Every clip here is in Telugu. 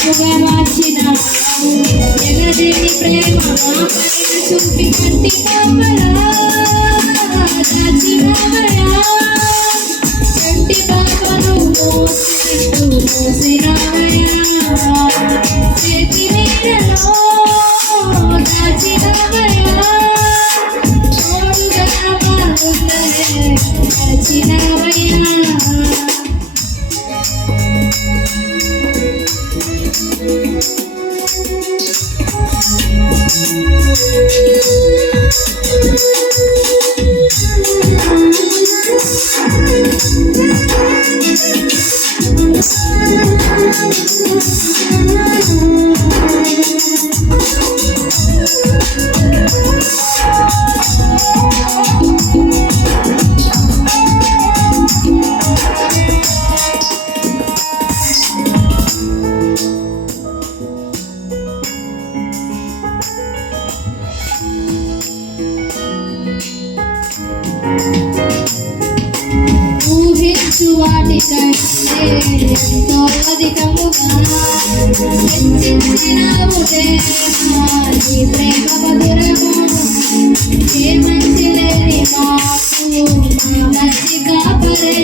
ప్రేమగా మార్చిన ఎగదేని ప్రేమ మా పైన చూపి కంటి పాపలా దాచినవయా కంటి పాపను మోసినట్టు మోసినవయా చేతి నీడలో దాచినవయా తోడుగా మా ముందరే నడిచినవయా ఊహించు వాటికంటే ఎంతో అధికముగా హెచ్చించినావు దేవా నీ ప్రేమ మధురము ఏ మంచి లేని మాకు మా మంచి కాపరే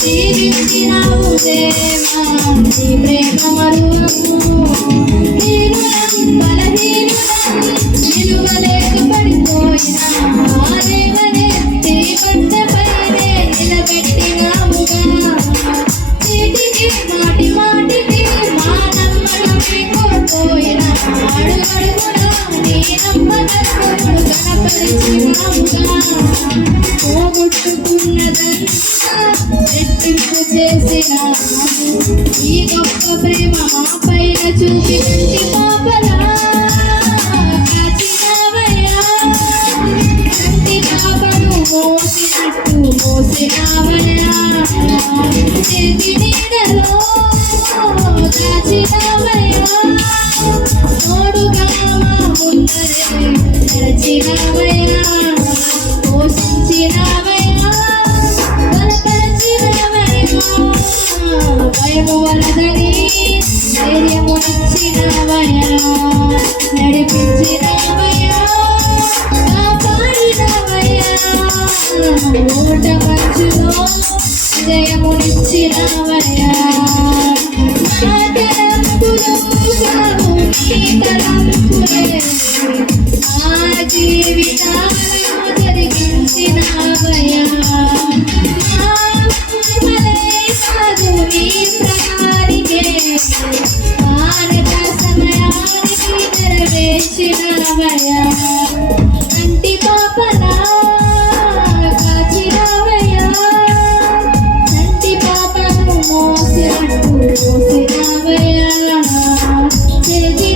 జీవించినావు దేవా నీ ప్రేమ మరువము హీనులం బలహీనులం నిలువలేక పడిపోయినా దేవనెత్తి బండపైనే నిలబెట్టినావుగా చీటికి మాటి మాటికి మా నమ్మకమే కోల్పోయిన అడుగడుగునా నీ నమ్మకత్వమును కనపరిచినావుగా పోగొట్టుకున్నదంతా రెట్టింపు చేసినావు ఈ గొప్ప ప్రేమ మా పైన చూపి కంటి పాపలా కాచినవయా కంటి పాపను మోసినట్టు మోసినవయా చేతి నీడలో దాచినవయా తోడుగా మా ముందరే నడిచినవయా పోషించినవయా బలపరిచినవయా భయము వలదని ధైర్యమునిచ్చినవయా నడిపించినవయా కాపాడినవయా ఓట మంచులో జయమునిచ్చినవయా మా తలంపులు కావు నీ తలంపులే మా జీవితాలను జరిగించినవయా మా మహిమలే కాదు నీ ప్రణాళికే మానక సమయానికి నెరవేర్చినవయా కంటి పాపలా కాచినవయా కంటి పాపను మోసినట్టు మోసినవయా చేతి